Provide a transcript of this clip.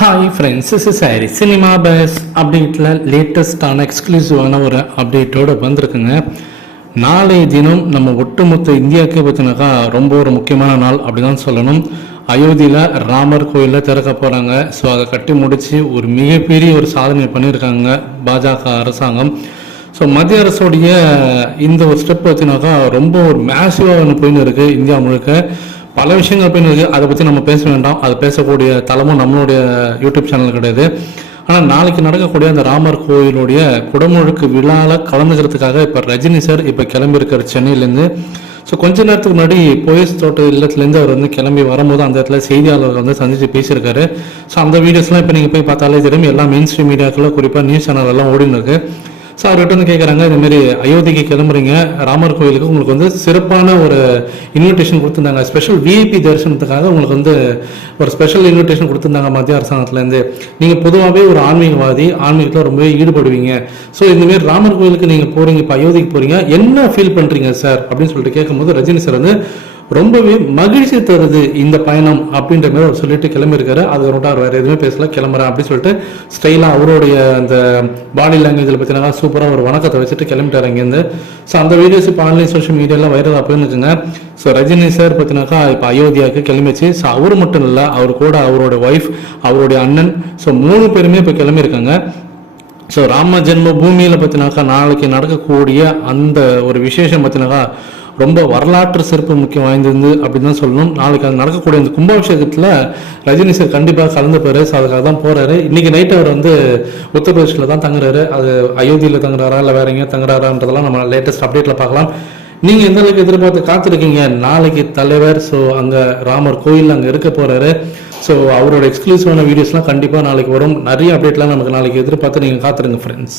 Hi friends is sorry cinema buzz அப்டேட்டில் லேட்டஸ்டான எக்ஸ்க்ளூசிவான ஒரு அப்டேட்டோடு வந்திருக்குங்க. நாளைய தினம் நம்ம ஒட்டுமொத்த இந்தியாவுக்கே பார்த்தீங்கன்னாக்கா ரொம்ப ஒரு முக்கியமான நாள் அப்படி தான் சொல்லணும். அயோத்தியில் ராமர் கோயிலில் திறக்க போகிறாங்க ஸோ அதை கட்டி முடித்து ஒரு மிகப்பெரிய ஒரு சாதனை பண்ணியிருக்காங்க பாஜக அரசாங்கம். ஸோ மத்திய அரசுடைய இந்த ஒரு ஸ்டெப் பார்த்தீங்கன்னாக்கா ரொம்ப ஒரு மேசிவாக ஒன்று போயின்னு இருக்குது இந்தியா முழுக்க. பல விஷயங்கள் போய் இருக்குது அதை பற்றி நம்ம பேச வேண்டாம். அது பேசக்கூடிய தளமும் நம்மளுடைய யூடியூப் சேனல் கிடையாது. ஆனால் நாளைக்கு நடக்கக்கூடிய அந்த ராமர் கோயிலுடைய குடமுழுக்கு விழாவில் கலந்துக்கிறதுக்காக இப்போ ரஜினி சார் இப்போ கிளம்பியிருக்கார் சென்னையிலேருந்து. ஸோ கொஞ்ச நேரத்துக்கு முன்னாடி போயஸ் தோட்ட இல்லத்துலேருந்து அவர் வந்து கிளம்பி வரும்போது அந்த இடத்துல செய்தியாளர்கள் வந்து சந்தித்து பேசியிருக்காரு. ஸோ அந்த வீடியோஸ்லாம் இப்போ நீங்கள் போய் பார்த்தாலே தெரியும். எல்லா மெயின் ஸ்ட்ரீம் மீடியாக்களில் குறிப்பாக நியூஸ் சேனல் எல்லாம் ஓடின்னு ஸோ அவர்கிட்ட வந்து கேட்குறாங்க இந்த மாதிரி அயோத்திக்கு கிளம்புறீங்க. ராமர் கோயிலுக்கு உங்களுக்கு வந்து சிறப்பான ஒரு இன்விடேஷன் கொடுத்துருந்தாங்க. ஸ்பெஷல் விஐபி தரிசனத்துக்காக உங்களுக்கு வந்து ஒரு ஸ்பெஷல் இன்விடேஷன் கொடுத்துருந்தாங்க மத்திய அரசாங்கத்துலேருந்து. நீங்கள் பொதுவாகவே ஒரு ஆன்மீகவாதி ஆன்மீகத்தில் ரொம்பவே ஈடுபடுவீங்க. ஸோ இந்தமாரி ராமர் கோயிலுக்கு நீங்கள் போகிறீங்க இப்போ அயோத்திக்கு போகிறீங்க என்ன ஃபீல் பண்ணுறீங்க சார் அப்படின்னு சொல்லிட்டு கேட்கும்போது ரஜினி சார் வந்து ரொம்பவே மகிழ்ச்சி தருது இந்த பயணம் அப்படின்ற மாதிரி அவர் சொல்லிட்டு கிளம்பியிருக்காரு. அது விட்டு அவர் வேறு எதுவுமே பேசல கிளம்புறேன் அப்படின்னு சொல்லிட்டு ஸ்டைலாக அவருடைய அந்த பாடி லாங்குவேஜில் பார்த்தீங்கன்னா சூப்பராக ஒரு வணக்கத்தை வச்சுட்டு கிளம்பிட்டார் இங்கேருந்து ஸோ அந்த வீடியோஸ் இப்போ ஆன்லைன் சோஷியல் மீடியாலாம் வைரல் அப்படின்னு வச்சுங்க ஸோ ரஜினி சார் பார்த்தீங்கன்னாக்கா இப்போ அயோத்தியாவுக்கு கிளம்பிச்சு. ஸோ அவர் மட்டும் இல்லை அவர் கூட அவரோட ஒய்ஃப் அவருடைய அண்ணன். ஸோ மூணு பேருமே இப்போ கிளம்பியிருக்காங்க. ஸோ ராம ஜென்ம பூமியில் பார்த்தினாக்கா நாளைக்கு நடக்கக்கூடிய அந்த ஒரு விசேஷம் பார்த்தினாக்கா ரொம்ப வரலாற்று சிறப்பு முக்கியம் வாய்ந்தது அப்படின்னு தான் சொல்லணும் நாளைக்கு அது நடக்கக்கூடிய அந்த கும்பாபிஷேகத்தில் ரஜினி சார் கண்டிப்பாக கலந்துப்பாரு ஸோ அதுக்காக தான் போகிறாரு இன்றைக்கி நைட் அவர் வந்து உத்தரப்பிரதேசில் தான் தங்குறாரு அது அயோத்தியில் தங்குறாரா இல்லை வேற எங்கேயும் தங்குறாரான்றதெல்லாம் நம்ம லேட்டஸ்ட் அப்டேட்டில் பார்க்கலாம் நீங்கள் எந்த அளவுக்கு எதிர்பார்த்து காத்திருக்கீங்க? நாளைக்கு தலைவர் ஸோ அங்கே ராமர் கோயில் அங்கே இருக்க போகிறாரு ஸோ அவரோட எக்ஸ்க்ளூசிவான வீடியோஸ்லாம் கண்டிப்பாக நாளைக்கு வரும். நிறைய அப்டேட்லாம் நமக்கு நாளைக்கு எதிர்பார்த்து நீங்கள் காத்துருங்க ஃப்ரெண்ட்ஸ்